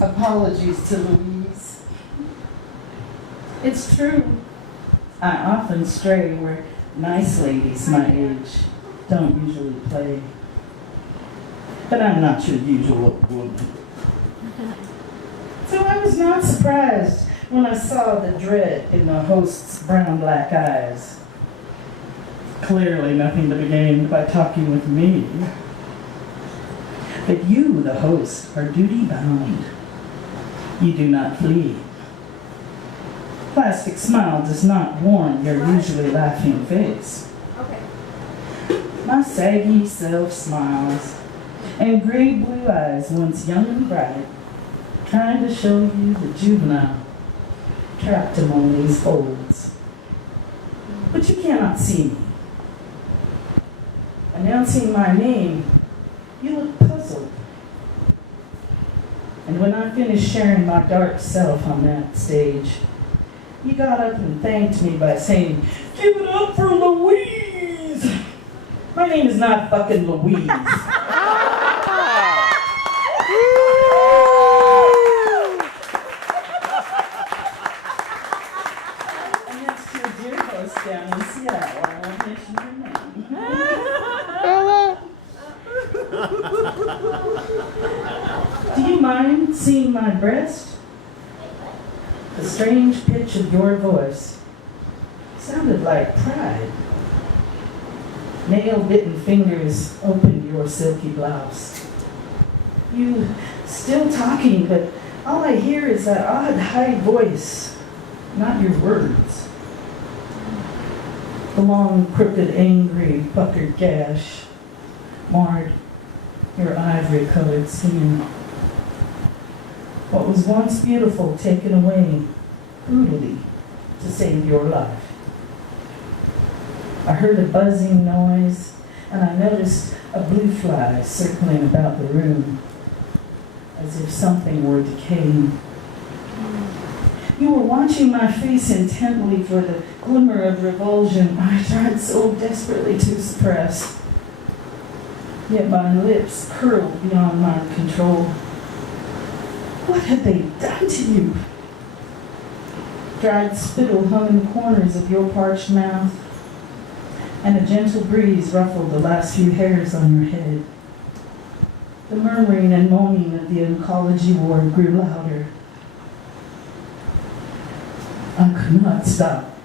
Apologies to Louise. It's true. I often stray where nice ladies my age don't usually play. But I'm not your usual woman. So I was not surprised when I saw the dread in the host's brown-black eyes. Clearly nothing to be gained by talking with me. But you, the host, are duty-bound. You do not flee. Plastic smile does not warm your usually laughing face. Okay. My saggy self smiles, and gray blue eyes, once young and bright, trying to show you the juvenile trapped among these folds. But you cannot see me. Announcing my name, you look puzzled. And when I finished sharing my dark self on that stage, you got up and thanked me by saying, "Give it up for Louise!" My name is not fucking Louise. And that's to a dear host down in Seattle. I won't mention your name. Do you mind seeing my breast? The strange pitch of your voice sounded like pride. Nail-bitten fingers opened your silky blouse. You still talking, but all I hear is that odd high voice, not your words. The long, crooked, angry, puckered gash marred your ivory-colored skin. What was once beautiful taken away brutally to save your life. I heard a buzzing noise, and I noticed a blue fly circling about the room, as if something were decaying. You were watching my face intently for the glimmer of revulsion I tried so desperately to suppress. Yet my lips curled beyond my control. What had they done to you? Dried spittle hung in the corners of your parched mouth, and a gentle breeze ruffled the last few hairs on your head. The murmuring and moaning of the oncology ward grew louder. I could not stop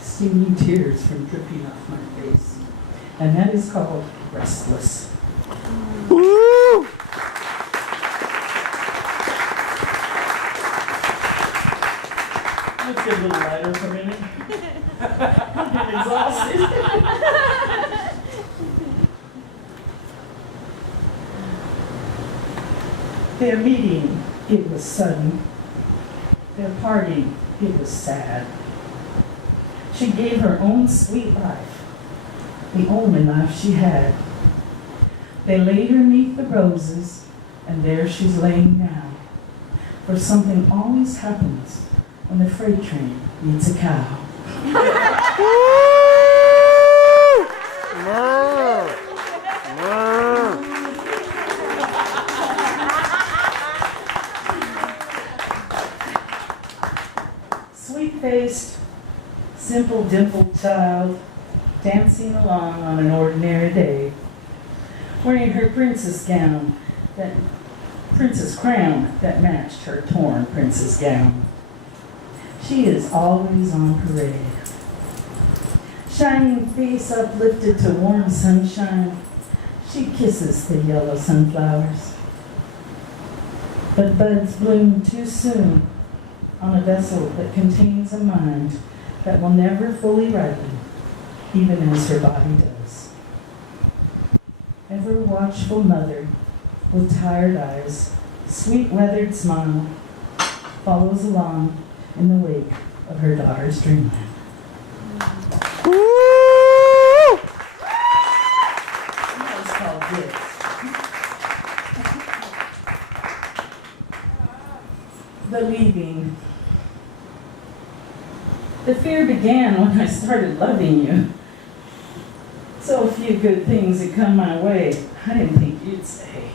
stinging tears from dripping off my face, and that is called restless. Woo! Let's get a little lighter for a minute. I'm getting exhausted. Their meeting, it was sudden. Their parting, it was sad. She gave her own sweet life, the only life she had. They laid her 'neath the roses, and there she's laying now. For something always happens when the freight train meets a cow. Sweet-faced, simple dimpled child, dancing along on an ordinary day, wearing her princess crown that matched her torn princess gown. She is always on parade. Shining face uplifted to warm sunshine, she kisses the yellow sunflowers. But buds bloom too soon on a vessel that contains a mind that will never fully ripen, even as her body does. Ever watchful mother with tired eyes, sweet weathered smile, follows along in the wake of her daughter's dreamland. Woo! That was called Gifts. The leaving. The fear began when I started loving you. So few good things had come my way, I didn't think you'd stay.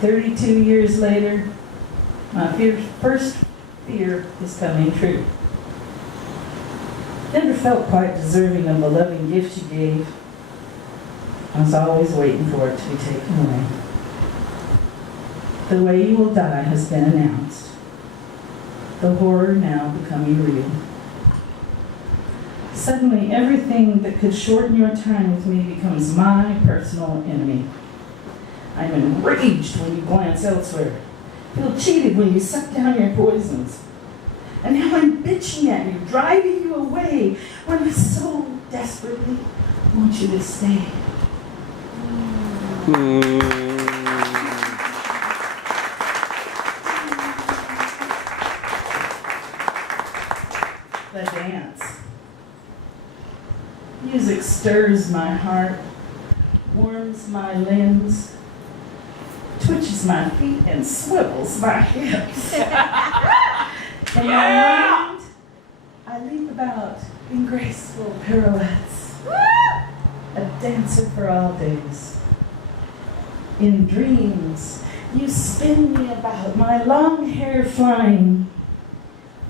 32 years later, my first fear is coming true. Never felt quite deserving of the loving gift you gave. I was always waiting for it to be taken away. The way you will die has been announced. The horror now becoming real. Suddenly, everything that could shorten your time with me becomes my personal enemy. I'm enraged when you glance elsewhere. Feel cheated when you suck down your poisons. And now I'm bitching at you, driving you away, when I so desperately want you to stay. The dance. Music stirs my heart, warms my limbs, twitches my feet, and swivels my hips. In my mind, I leap about in graceful pirouettes, a dancer for all days. In dreams, you spin me about, my long hair flying,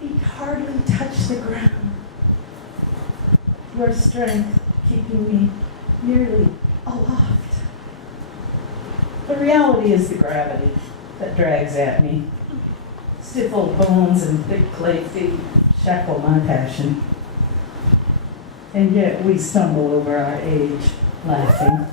feet hardly touch the ground. Your strength keeping me nearly aloft. The reality is the gravity that drags at me. Stiff old bones and thick clay feet shackle my passion. And yet we stumble over our age, laughing.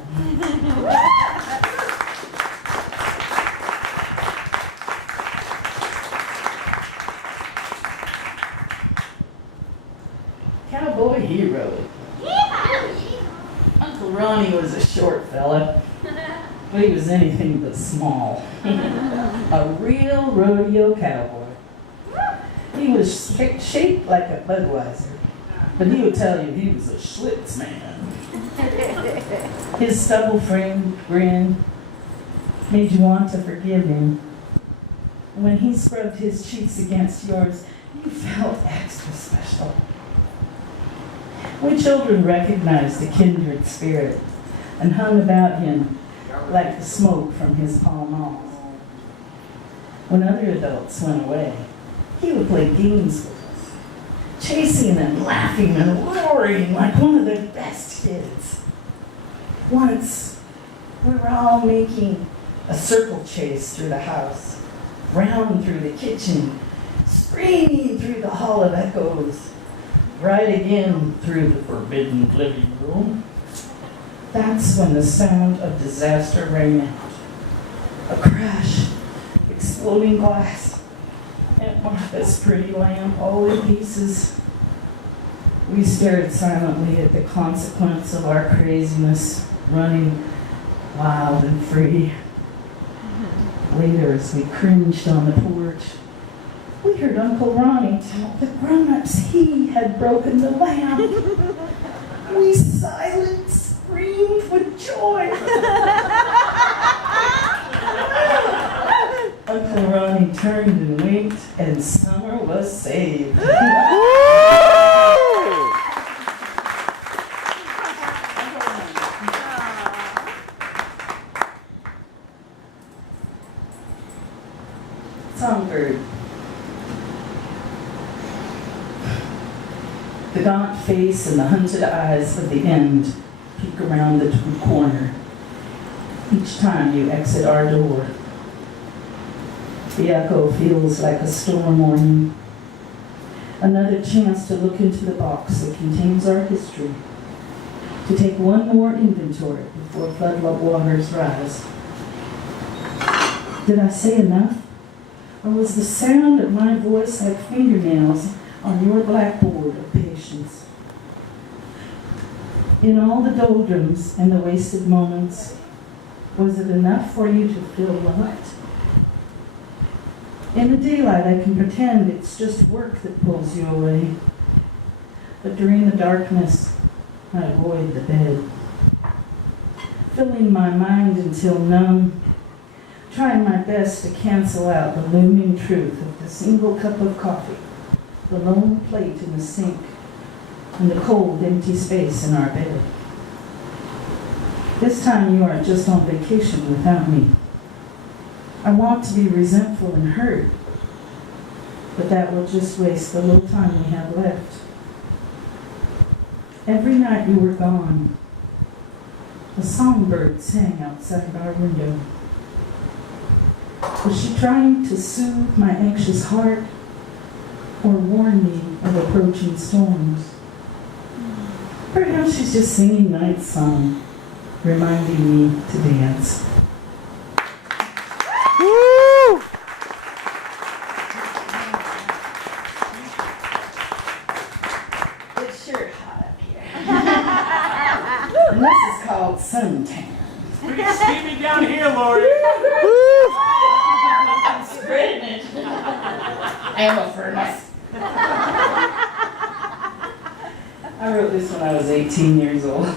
Cowboy hero. Uncle Ronnie was a short fella, but he was anything but small. A real rodeo cowboy. He was shaped like a Budweiser, but he would tell you he was a Schlitz man. His stubble-framed grin made you want to forgive him. When he scrubbed his cheeks against yours, you felt extra special. We children recognized the kindred spirit and hung about him like the smoke from his Pall Malls. When other adults went away, he would play games with us, chasing and laughing and roaring like one of the best kids. Once, we were all making a circle chase through the house, round through the kitchen, screaming through the hall of echoes, right again through the forbidden living room. That's when the sound of disaster rang out. A crash, exploding glass, and Martha's pretty lamp all in pieces. We stared silently at the consequence of our craziness, running wild and free. Later, as we cringed on the porch, we heard Uncle Ronnie tell the grown-ups he had broken the lamp. We silent screamed with joy. Uncle Ronnie turned and winked, and summer was saved. Songbird. The gaunt face and the hunted eyes of the end peek around the corner each time you exit our door. The echo feels like a storm warning. Another chance to look into the box that contains our history. To take one more inventory before flood waters rise. Did I say enough? Or was the sound of my voice like fingernails on your blackboard of patience? In all the doldrums and the wasted moments, was it enough for you to feel loved? In the daylight, I can pretend it's just work that pulls you away. But during the darkness, I avoid the bed, filling my mind until numb, trying my best to cancel out the looming truth of the single cup of coffee, the lone plate in the sink, and the cold, empty space in our bed. This time you aren't just on vacation without me. I want to be resentful and hurt, but that will just waste the little time we have left. Every night you were gone, a songbird sang outside our window. Was she trying to soothe my anxious heart or warn me of approaching storms? Perhaps she's just singing Nite's song, reminding me to dance. Woo! It's sure hot up here. And this is called suntan. Pretty steamy down here, Lauri. Woo! I'm spreading it. I am a furnace. I wrote this when I was 18 years old.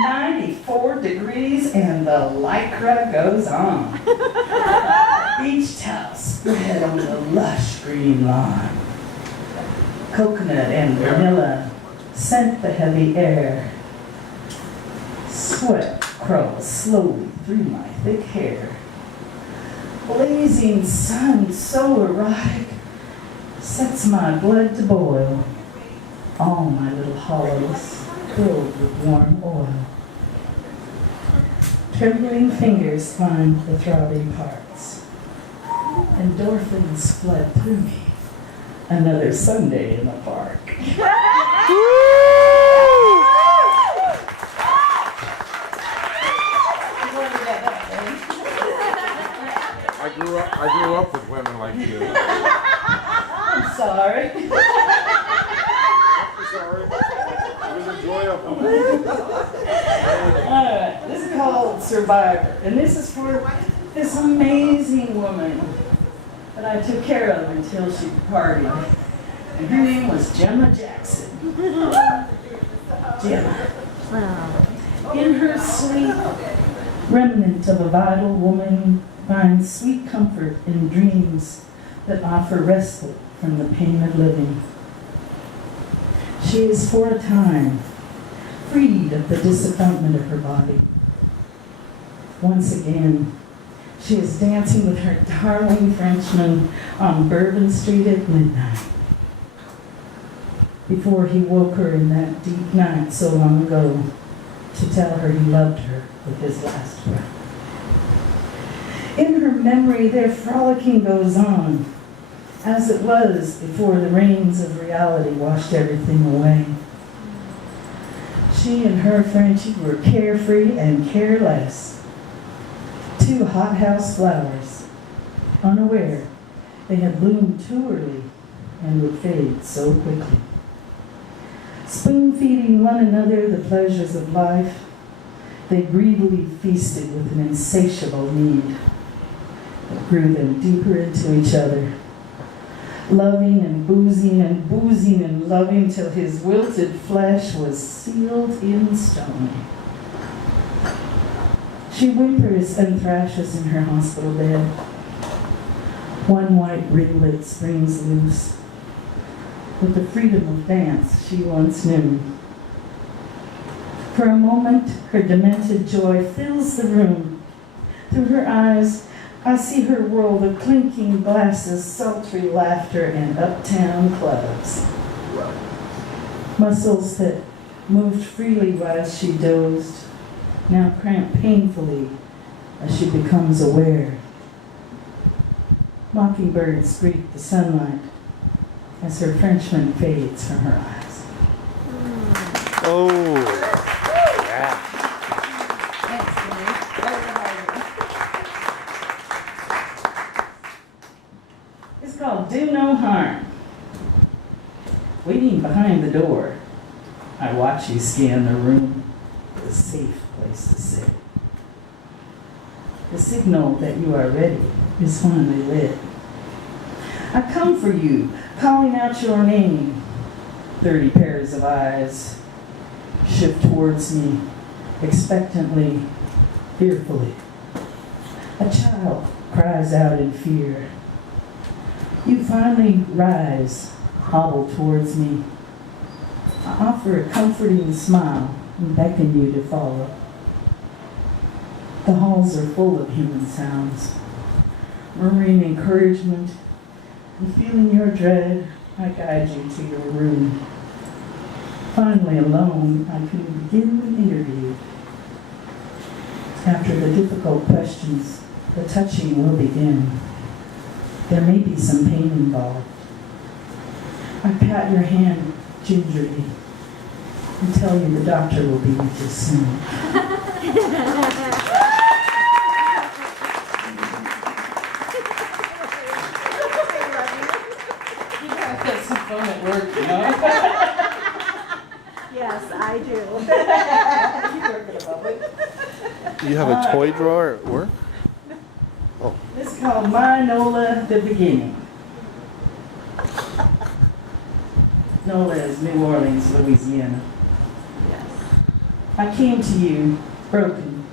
94 degrees and the lycra goes on. Beach towel spread on the lush green lawn. Coconut and vanilla scent the heavy air. Sweat crawls slowly through my thick hair. Blazing sun so erotic sets my blood to boil. All my little hollows filled with warm oil. Trembling fingers find the throbbing parts. Endorphins flood through me. Another Sunday in the park. I grew up with women like you. I'm sorry. Sorry. It was enjoyable. Alright, this is called Survivor. And this is for this amazing woman that I took care of until she departed. And her name was Gemma Jackson. Gemma. In her sleep, remnant of a vital woman finds sweet comfort in dreams that offer respite from the pain of living. She is for a time freed of the disappointment of her body. Once again, she is dancing with her darling Frenchman on Bourbon Street at midnight. Before he woke her in that deep night so long ago to tell her he loved her with his last breath. In her memory, their frolicking goes on, as it was before the rains of reality washed everything away. She and her Frenchie were carefree and careless. Two hothouse flowers, unaware they had bloomed too early and would fade so quickly. Spoon-feeding one another the pleasures of life, they greedily feasted with an insatiable need that grew them deeper into each other, loving and boozing and loving till his wilted flesh was sealed in stone. She whimpers and thrashes in her hospital bed. One white ringlet springs loose with the freedom of dance she once knew. For a moment, her demented joy fills the room. Through her eyes, I see her world of clinking glasses, sultry laughter, and uptown clubs. Muscles that moved freely while she dozed, now cramp painfully as she becomes aware. Mockingbirds greet the sunlight as her Frenchman fades from her eyes. Oh. It's called Do No Harm. Waiting behind the door, I watch you scan the room for a safe place to sit. The signal that you are ready is finally lit. I come for you, calling out your name. 30 pairs of eyes shift towards me, expectantly, fearfully. A child cries out in fear. You finally rise, hobble towards me. I offer a comforting smile and beckon you to follow. The halls are full of human sounds, murmuring encouragement, and feeling your dread, I guide you to your room. Finally alone, I can begin the interview. After the difficult questions, the touching will begin. There may be some pain involved. I pat your hand gingerly and tell you the doctor will be with you soon. You guys had some fun at work, you know? Yes, I do. You work at a public. You have a toy drawer at work? This is called My NOLA, the Beginning. NOLA is New Orleans, Louisiana. Yes. I came to you broken,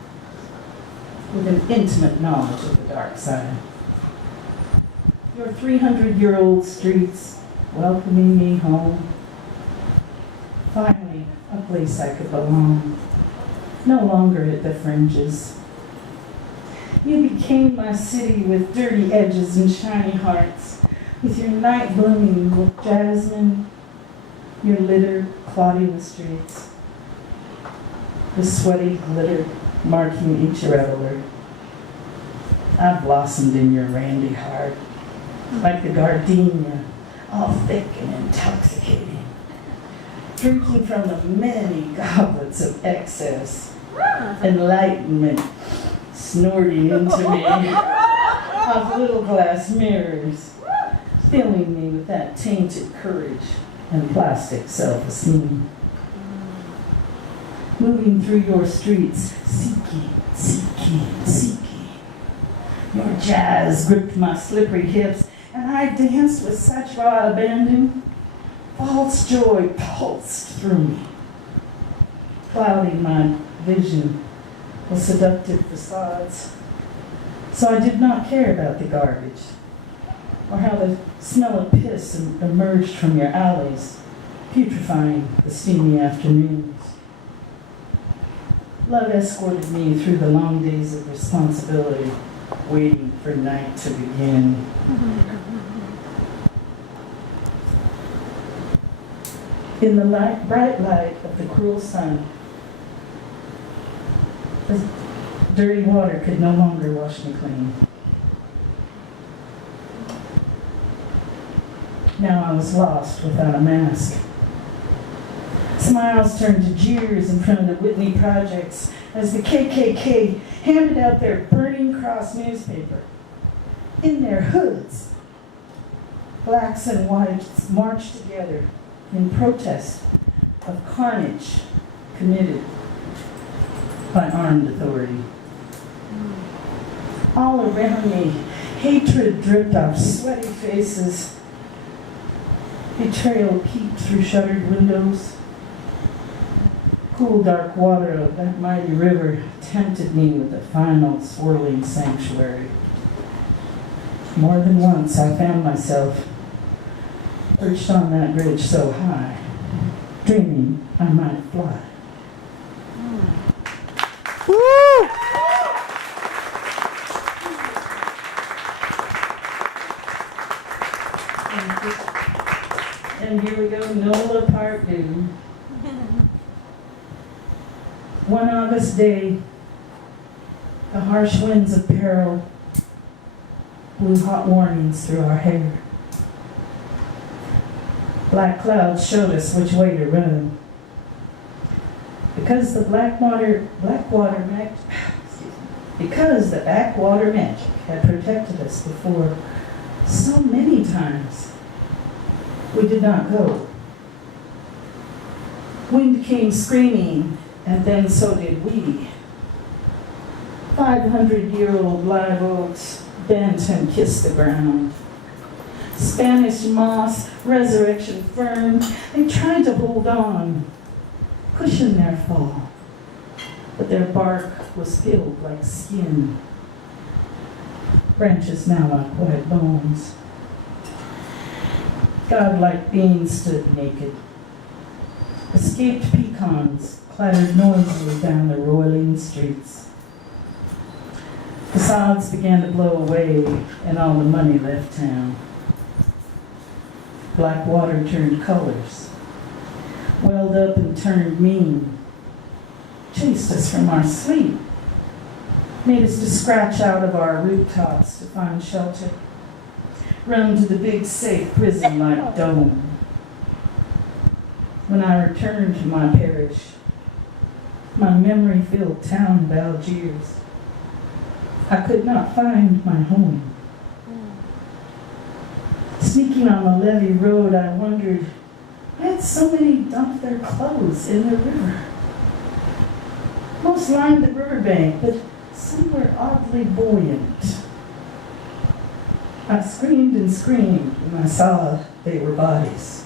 with an intimate knowledge of the dark side. Your 300-year-old streets welcoming me home. Finally, a place I could belong, no longer at the fringes. You became my city with dirty edges and shiny hearts, with your night blooming with jasmine, your litter clodding the streets, the sweaty glitter marking each reveler. I blossomed in your randy heart, like the gardenia, all thick and intoxicating, drinking from the many goblets of excess, enlightenment snorting into me off little glass mirrors, filling me with that tainted courage and plastic self-esteem. Moving through your streets, seeking, seeking, seeking. Your jazz gripped my slippery hips, and I danced with such raw abandon. False joy pulsed through me, clouding my vision with seductive facades. So I did not care about the garbage, or how the smell of piss emerged from your alleys, putrefying the steamy afternoons. Love escorted me through the long days of responsibility, waiting for night to begin. In the bright light of the cruel sun, the dirty water could no longer wash me clean. Now I was lost without a mask. Smiles turned to jeers in front of the Whitney projects as the KKK handed out their Burning Cross newspaper. In their hoods, blacks and whites marched together in protest of carnage committed by armed authority. All around me, hatred dripped off sweaty faces. Betrayal peeked through shuttered windows. Cool, dark water of that mighty river tempted me with the final swirling sanctuary. More than once I found myself perched on that bridge so high, dreaming I might fly. Woo! And here we go, NOLA Part 2. One August day, the harsh winds of peril blew hot warnings through our hair. Black clouds showed us which way to run. Because the backwater magic had protected us before so many times, we did not go. Wind came screaming, and then so did we. 500-year-old live oaks bent and kissed the ground. Spanish moss, resurrection fern, they tried to hold on, cushion their fall, but their bark was filled like skin. Branches now like white bones. Godlike beings stood naked. Escaped pecans clattered noisily down the roiling streets. Facades began to blow away and all the money left town. Black water turned colors, welled up and turned mean, chased us from our sleep, made us to scratch out of our rooftops to find shelter, run to the big safe prison like dome. When I returned to my parish, my memory-filled town of Algiers, I could not find my home. Sneaking on the levee road, I wondered, why had so many dumped their clothes in the river? Most lined the riverbank, but some were oddly buoyant. I screamed and screamed when I saw they were bodies,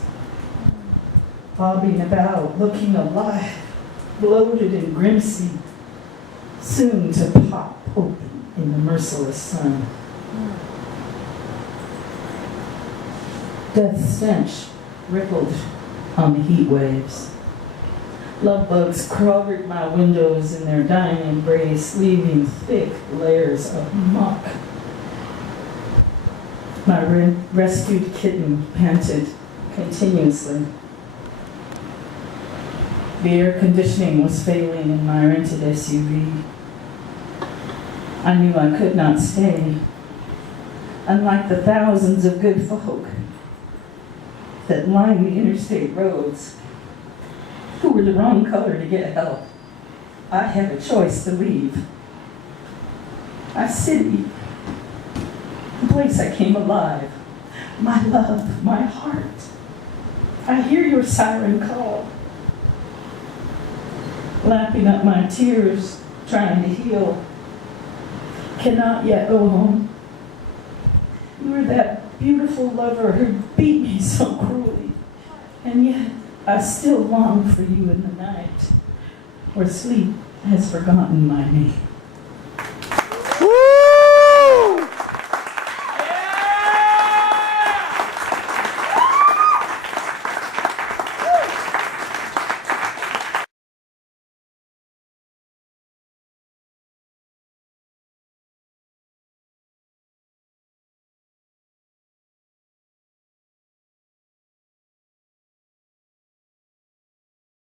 bobbing about, looking alive, bloated and grimsy, soon to pop open in the merciless sun. Death stench rippled on the heat waves. Love bugs covered my windows in their dying embrace, leaving thick layers of muck. My rescued kitten panted continuously. The air conditioning was failing in my rented SUV. I knew I could not stay. Unlike the thousands of good folk that line the interstate roads, who were the wrong color to get help, I had a choice to leave. My city, the place I came alive, my love, my heart. I hear your siren call, lapping up my tears, trying to heal. Cannot yet go home. You were that beautiful lover who beat me so cruelly, and yet I still long for you in the night, where sleep has forgotten my name.